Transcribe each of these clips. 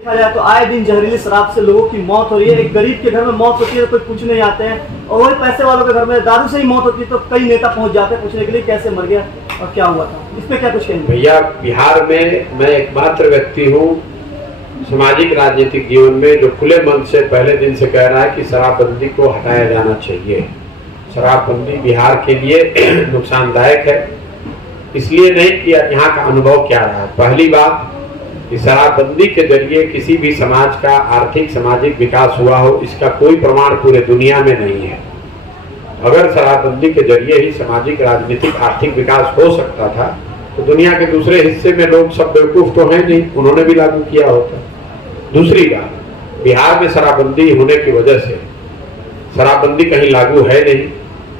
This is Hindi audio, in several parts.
देखा जाए तो आए दिन जहरीली शराब से लोगों की मौत हो रही है। एक गरीब के घर में मौत होती है तो कोई पूछने नहीं आते हैं, और वही पैसे वालों के घर में दारू से ही मौत होती है तो कई नेता पहुंच जाते हैं पूछने के लिए कैसे मर गया और क्या हुआ था। इस पे क्या कुछ कहेंगे? भैया, बिहार में मैं एकमात्र व्यक्ति हूँ सामाजिक राजनीतिक जीवन में जो खुले मन से पहले दिन से कह रहा है कि शराबबंदी को हटाया जाना चाहिए। शराबबंदी बिहार के लिए नुकसानदायक है, इसलिए नहीं कि यहाँ का अनुभव क्या रहा है। पहली बात कि शराबबंदी के जरिए किसी भी समाज का आर्थिक सामाजिक विकास हुआ हो, इसका कोई प्रमाण पूरे दुनिया में नहीं है। अगर शराबबंदी के जरिए ही सामाजिक राजनीतिक आर्थिक विकास हो सकता था तो दुनिया के दूसरे हिस्से में लोग सब बेवकूफ तो हैं नहीं, उन्होंने भी लागू किया होता। दूसरी बात, बिहार में शराबबंदी होने की वजह से शराबबंदी कहीं लागू है नहीं,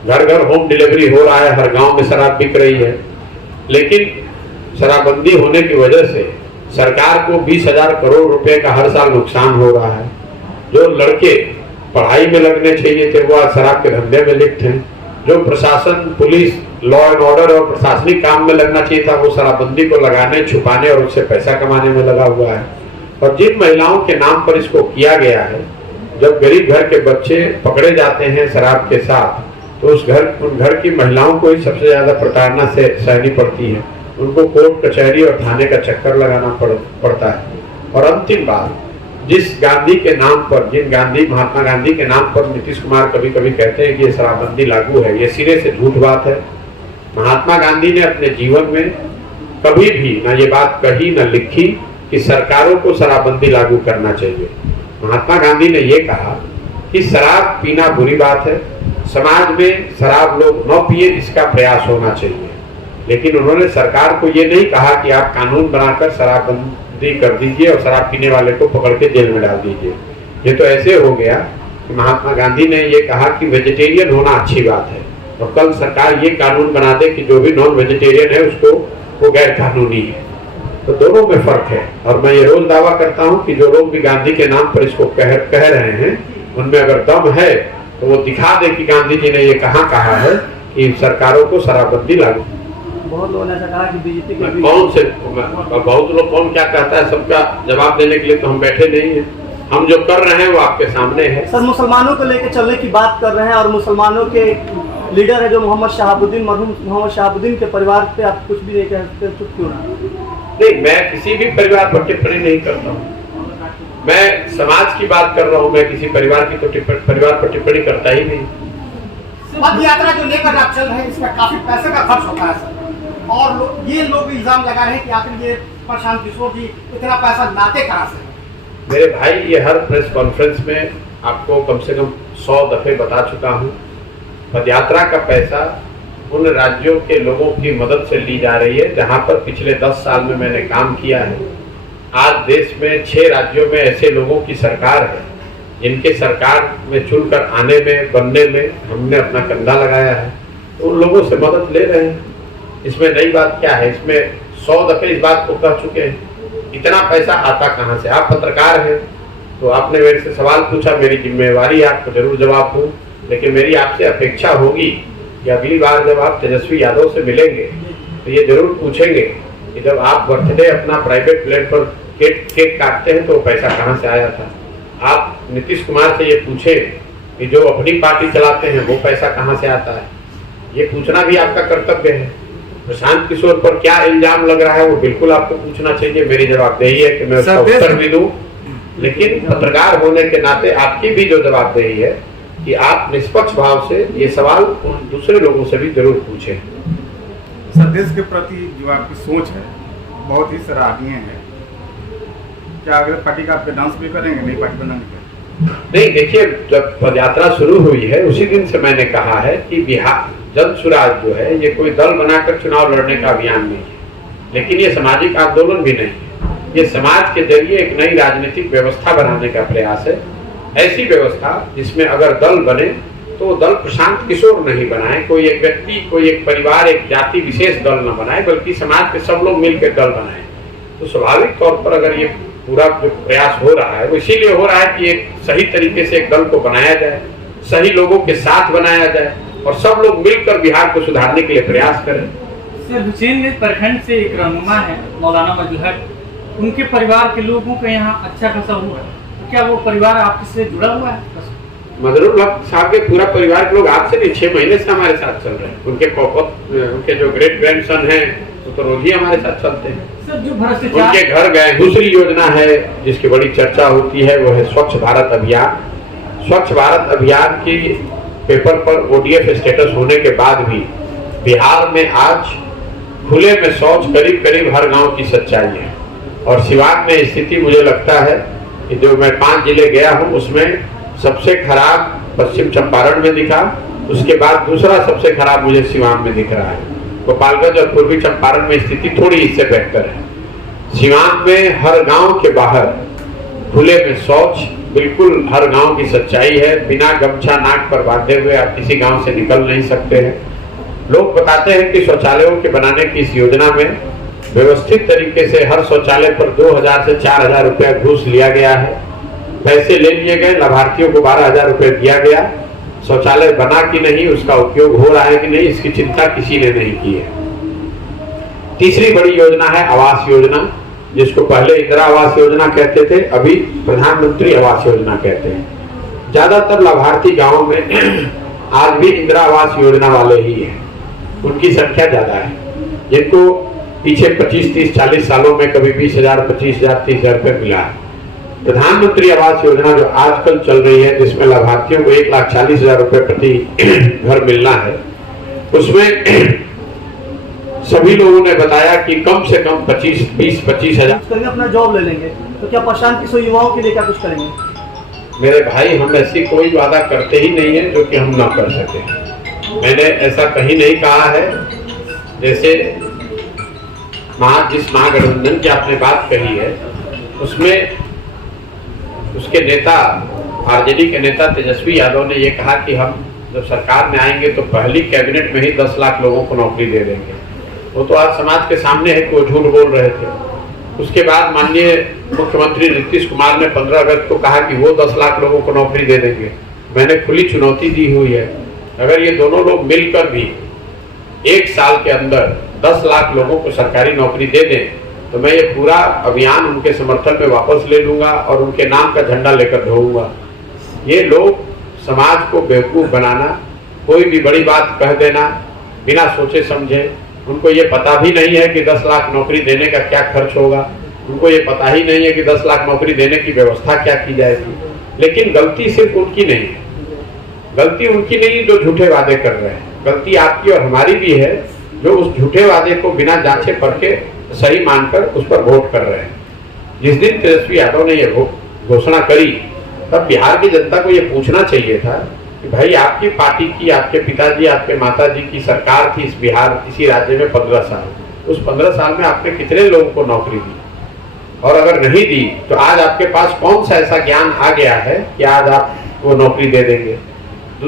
घर घर होम डिलीवरी हो रहा है, हर गांव में शराब बिक रही है। लेकिन शराबबंदी होने की वजह से सरकार को 20,000 करोड़ रुपए का हर साल नुकसान हो रहा है। जो लड़के पढ़ाई में लगने चाहिए थे वो आज शराब के धंधे में लिप्त हैं। जो प्रशासन, पुलिस, लॉ एंड ऑर्डर और प्रशासनिक काम में लगना चाहिए था वो शराबबंदी को लगाने, छुपाने और उससे पैसा कमाने में लगा हुआ है। और जिन महिलाओं के नाम पर इसको किया गया है, जब गरीब घर के बच्चे पकड़े जाते हैं शराब के साथ तो उन घर की महिलाओं को ही सबसे ज्यादा प्रताड़ना से सहनी पड़ती है। उनको कोर्ट कचहरी और थाने का चक्कर लगाना पड़ता है। और अंतिम बात, महात्मा गांधी के नाम पर नीतीश कुमार कभी कभी कहते हैं कि ये शराबबंदी लागू है, ये सिरे से झूठ बात है। महात्मा गांधी ने अपने जीवन में कभी भी ना ये बात कही न लिखी कि सरकारों को शराबबंदी लागू करना चाहिए। महात्मा गांधी ने ये कहा कि शराब पीना बुरी बात है, समाज में शराब लोग न पिए इसका प्रयास होना चाहिए। लेकिन उन्होंने सरकार को ये नहीं कहा कि आप कानून बनाकर शराबबंदी कर दीजिए और शराब पीने वाले को पकड़ के जेल में डाल दीजिए। ये तो ऐसे हो गया कि महात्मा गांधी ने ये कहा कि वेजिटेरियन होना अच्छी बात है और कल सरकार ये कानून बना दे कि जो भी नॉन वेजिटेरियन है उसको वो गैर कानूनी है। तो दोनों में फर्क है। और मैं ये रोज दावा करता हूँ कि जो लोग भी गांधी के नाम पर इसको कह रहे हैं उनमें अगर दम है तो वो दिखा दे कि गांधी जी ने ये कहाँ कहा है कि सरकारों को शराबबंदी लागू। बहुत लोगों ने ऐसा कहा कि बीजेपी के बहुत लोग कौन क्या कहता है सबका जवाब देने के लिए तो हम बैठे नहीं हैं। हम जो कर रहे हैं वो आपके सामने है। सर, मुसलमानों को लेकर चलने की बात कर रहे हैं और मुसलमानों के लीडर है जो मोहम्मद शहाबुद्दीन, मरहूम मोहम्मद शहाबुद्दीन के परिवार पे आप कुछ भी नहीं कहते, चुप क्यों ना? नहीं, मैं किसी भी परिवार पर टिप्पणी नहीं करता हूँ। मैं समाज की बात कर रहा हूँ, मैं किसी परिवार की तो परिवार पर टिप्पणी करता ही नहीं। पद यात्रा जो लेकर आप चल रहे हैं इसमें काफी पैसे का खर्च होता है सर, और ये लोग भी इल्जाम लगा रहे हैं कि आखिर ये प्रशांत किशोर जी इतना पैसा लाते कहाँ से? मेरे भाई, ये हर प्रेस कॉन्फ्रेंस में आपको कम से कम 100 दफे बता चुका हूँ। पदयात्रा का पैसा उन राज्यों के लोगों की मदद से ली जा रही है जहाँ पर पिछले 10 साल में मैंने काम किया है। आज देश में 6 राज्यों में ऐसे लोगों की सरकार है जिनके सरकार में चुनकर आने में, बनने में हमने अपना कंधा लगाया है। तो उन लोगों से मदद ले रहे हैं। इसमें नई बात क्या है? इसमें 100 दफे इस बात को कह चुके हैं। इतना पैसा आता कहाँ से? आप पत्रकार हैं तो आपने मेरे से सवाल पूछा, मेरी जिम्मेवारी है आपको जरूर जवाब दूं। लेकिन मेरी आपसे अपेक्षा होगी कि अगली बार जब आप तेजस्वी यादव से मिलेंगे तो ये जरूर पूछेंगे कि जब आप बर्थडे अपना प्राइवेट प्लेन पर केक काटते हैं तो पैसा कहाँ से आया था। आप नीतीश कुमार से ये पूछें कि जो अपनी पार्टी चलाते हैं वो पैसा कहाँ से आता है। ये पूछना भी आपका कर्तव्य है। प्रशांत किशोर पर क्या इल्जाम लग रहा है वो बिल्कुल आपको पूछना चाहिए। मेरी जवाबदेही है कि मैं उसका उत्तर भी दूं, लेकिन पत्रकार होने के नाते आपकी भी जो जवाबदेही है कि आप निष्पक्ष भाव से ये सवाल दूसरे लोगों से भी जरूर पूछें। सर, देश के प्रति जो आपकी सोच है बहुत ही सराहनीय है। क्या अगर पार्टी का आप डांस भी करेंगे? नई पार्टी बनाने का? नहीं, देखिए, जब पदयात्रा शुरू हुई है उसी दिन से मैंने कहा है कि बिहार जन सुराज जो है ये कोई दल बनाकर चुनाव लड़ने का अभियान नहीं है, लेकिन ये सामाजिक आंदोलन भी नहीं है। ये समाज के जरिए एक नई राजनीतिक व्यवस्था बनाने का प्रयास है। ऐसी व्यवस्था जिसमें अगर दल बने तो दल प्रशांत किशोर नहीं बनाए, कोई एक व्यक्ति, कोई एक परिवार, एक जाति विशेष दल न बनाए, बल्कि समाज के सब लोग मिलकर दल बनाए। तो स्वाभाविक तौर पर अगर ये पूरा जो प्रयास हो रहा है वो इसीलिए हो रहा है कि एक सही तरीके से एक दल को बनाया जाए, सही लोगों के साथ बनाया जाए और सब लोग मिलकर बिहार को सुधारने के लिए प्रयास करें। सर, हुसैनगंज प्रखंड से एक रहनुमा है मौलाना मजहर, उनके परिवार के लोगों का यहाँ अच्छा खासा हुआ है, तो क्या वो परिवार आपसे जुड़ा हुआ है? मजरूर हक साहब के पूरा परिवार के लोग आज से नहीं 6 महीने से हमारे साथ चल रहे हैं। उनके जो ग्रेट ग्रैंड सन है वो तो रोज ही हमारे साथ चलते हैं। सर, जो भ्रष्टाचार उनके घर गए। दूसरी योजना है जिसकी बड़ी चर्चा होती है वो है स्वच्छ भारत अभियान। स्वच्छ भारत अभियान की पेपर पर ODF स्टेटस होने के बाद भी बिहार में आज खुले में शौच करीब करीब हर गांव की सच्चाई है। और सिवान में स्थिति मुझे लगता है कि जो मैं 5 जिले गया हूं उसमें सबसे खराब पश्चिम चंपारण में दिखा, उसके बाद दूसरा सबसे खराब मुझे सिवान में दिख रहा है। गोपालगंज और पूर्वी चंपारण में स्थिति थोड़ी इससे बेहतर है। सिवान में हर गांव के बाहर खुले में शौच बिल्कुल हर गांव की सच्चाई है। बिना गमछा नाक पर बांधे हुए आप किसी गांव से निकल नहीं सकते हैं। लोग बताते हैं कि शौचालयों के बनाने की इस योजना में व्यवस्थित तरीके से हर शौचालय पर 2000 से 4000 रुपया घूस लिया गया है। पैसे ले लिए गए, लाभार्थियों को 12000 रुपये दिया गया। शौचालय बना कि नहीं, उसका उपयोग हो रहा है कि नहीं, इसकी चिंता किसी ने नहीं की है। तीसरी बड़ी योजना है आवास योजना, जिसको पहले इंदिरा आवास योजना कहते थे, अभी प्रधानमंत्री आवास योजना कहते हैं। ज्यादातर लाभार्थी गांवों में आज भी इंदिरा आवास योजना वाले ही हैं। उनकी संख्या ज्यादा है, जिनको पीछे 25, 30, 40 सालों में कभी 20,000, 25,000, 30,000 रुपये मिला है। प्रधानमंत्री आवास योजना जो आजकल चल रही है, जिसमें लाभार्थियों को 1,40,000 रुपये प्रति घर मिलना है, उसमें सभी लोगों ने बताया कि कम से कम 20-25,000 करेंगे, अपना जॉब ले लेंगे। तो क्या प्रशांत किशोर युवाओं के लिए क्या कुछ करेंगे? मेरे भाई, हम ऐसी कोई वादा करते ही नहीं है जो कि हम ना कर सके। मैंने ऐसा कहीं नहीं कहा है। जैसे जिस महागठबंधन की आपने बात कही है, उसमें उसके नेता आरजेडी के नेता तेजस्वी यादव ने ये कहा कि हम जब सरकार में आएंगे तो पहली कैबिनेट में ही 10 लाख लोगों को नौकरी दे देंगे। वो तो आज समाज के सामने है कि वो झूठ बोल रहे थे। उसके बाद माननीय मुख्यमंत्री नीतीश कुमार ने 15 अगस्त को कहा कि वो 10 लाख लोगों को नौकरी दे देंगे। मैंने खुली चुनौती दी हुई है, अगर ये दोनों लोग मिलकर भी 1 साल के अंदर 10 लाख लोगों को सरकारी नौकरी दे दें तो मैं ये पूरा अभियान उनके समर्थन में वापस ले लूंगा और उनके नाम का झंडा लेकर ढोऊंगा। ये लोग समाज को बेवकूफ बनाना, कोई भी बड़ी बात कह देना बिना सोचे समझे, उनको ये पता भी नहीं है कि 10 लाख नौकरी देने का क्या खर्च होगा, उनको ये पता ही नहीं है कि 10 लाख नौकरी देने की व्यवस्था क्या की जाएगी। लेकिन गलती सिर्फ उनकी नहीं है, गलती उनकी नहीं जो झूठे वादे कर रहे हैं, गलती आपकी और हमारी भी है जो उस झूठे वादे को बिना जांचे परखे सही मानकर उस पर वोट कर रहे हैं। जिस दिन तेजस्वी यादव ने यह घोषणा करी तब बिहार की जनता को यह पूछना चाहिए था कि भाई, आपकी पार्टी की, आपके पिताजी, आपके माताजी की सरकार थी इसी राज्य में 15 साल। उस 15 साल में आपने कितने लोगों को नौकरी दी? और अगर नहीं दी तो आज आपके पास कौन सा ऐसा ज्ञान आ गया है कि आज आप वो नौकरी दे देंगे?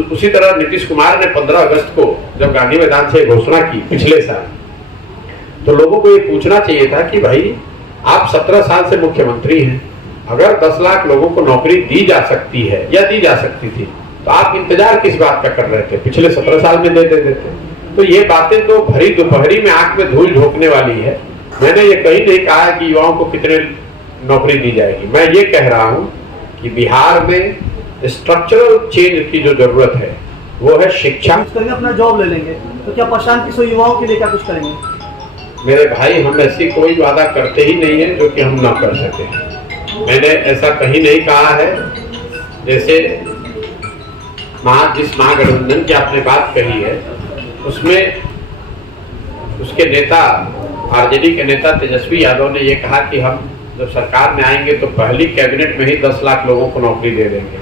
उसी तरह नीतीश कुमार ने 15 अगस्त को जब गांधी मैदान से घोषणा की पिछले साल, तो लोगों को ये पूछना चाहिए था कि भाई, आप 17 साल से मुख्यमंत्री हैं, अगर 10 लाख लोगों को नौकरी दी जा सकती है या दी जा सकती थी तो आप इंतजार किस बात का कर रहे थे? पिछले 17 साल में दे देते। तो ये बातें तो भरी दोपहरी में आंख में धूल झोंकने वाली है। मैंने ये कहीं नहीं कहा कि युवाओं को कितने नौकरी दी जाएगी। मैं ये कह रहा हूं कि बिहार में स्ट्रक्चरल चेंज की जो जरूरत है वो है शिक्षा। करेंगे, अपना जॉब ले लेंगे। तो क्या प्रशांत किशोर युवाओं के लिए क्या कुछ करेंगे? मेरे भाई, हम ऐसी कोई वादा करते ही नहीं है जो कि हम ना कर सके। मैंने ऐसा कहीं नहीं कहा है। जैसे जिस महागठबंधन की आपने बात कही है, उसमें उसके नेता आरजेडी के नेता तेजस्वी यादव ने ये कहा कि हम जब सरकार में आएंगे तो पहली कैबिनेट में ही 10 लाख लोगों को नौकरी दे देंगे।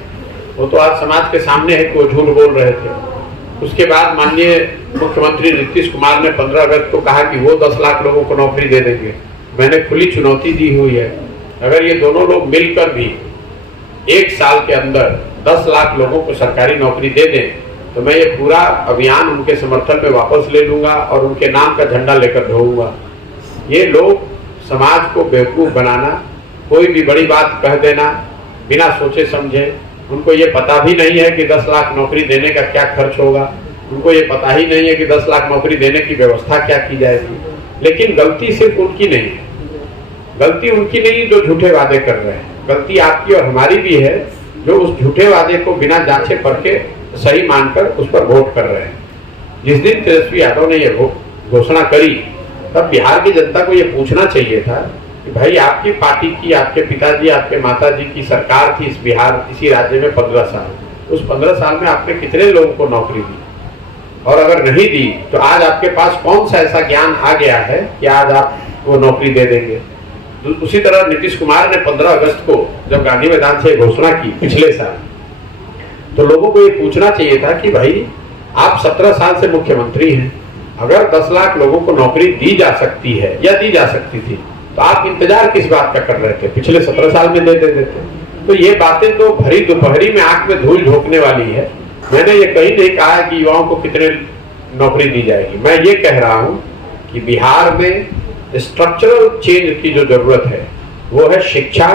वो तो आज समाज के सामने है कि वो झूठ बोल रहे थे। उसके बाद माननीय मुख्यमंत्री नीतीश कुमार ने 15 अगस्त को कहा कि वो 10 लाख लोगों को नौकरी दे देंगे। मैंने खुली चुनौती दी हुई है, अगर ये दोनों लोग मिलकर भी 1 साल के अंदर 10 लाख लोगों को सरकारी नौकरी दे दें तो मैं ये पूरा अभियान उनके समर्थन में वापस ले लूंगा और उनके नाम का झंडा लेकर ढोऊंगा। ये लोग समाज को बेवकूफ बनाना, कोई भी बड़ी बात कह देना बिना सोचे समझे, उनको ये पता भी नहीं है कि 10 लाख नौकरी देने का क्या खर्च होगा, उनको ये पता ही नहीं है कि 10 लाख नौकरी देने की व्यवस्था क्या की जाएगी। लेकिन गलती सिर्फ उनकी नहीं है, गलती उनकी नहीं जो झूठे वादे कर रहे हैं, गलती आपकी और हमारी भी है जो उस झूठे वादे को बिना जांचे परखे सही मानकर उस पर वोट कर रहे हैं। जिस दिन तेजस्वी यादव ने ये घोषणा करी तब बिहार की जनता को ये पूछना चाहिए था कि भाई आपकी पार्टी की, आपके पिताजी, आपके माताजी की सरकार थी इसी राज्य में 15 साल, उस 15 साल में आपने कितने लोगों को नौकरी दी, और अगर नहीं दी तो आज आपके पास कौन सा ऐसा ज्ञान आ गया है कि आज आप वो नौकरी दे देंगे। उसी तरह नीतीश कुमार ने 15 अगस्त को जब गांधी मैदान से घोषणा की पिछले साल, तो लोगों को ये पूछना चाहिए था कि भाई आप 17 साल से मुख्यमंत्री हैं, अगर 10 लाख लोगों को नौकरी दी जा सकती है या दी जा सकती थी तो आप इंतजार किस बात का कर रहे थे, पिछले 17 साल में दे देते। तो ये बातें तो भरी दोपहरी में आंख में धूल झोंकने वाली है। मैंने ये कहीं नहीं कहा कि युवाओं को कितने नौकरी दी जाएगी, मैं ये कह रहा हूं कि बिहार में स्ट्रक्चरल चेंज की जो जरूरत है वो है शिक्षा,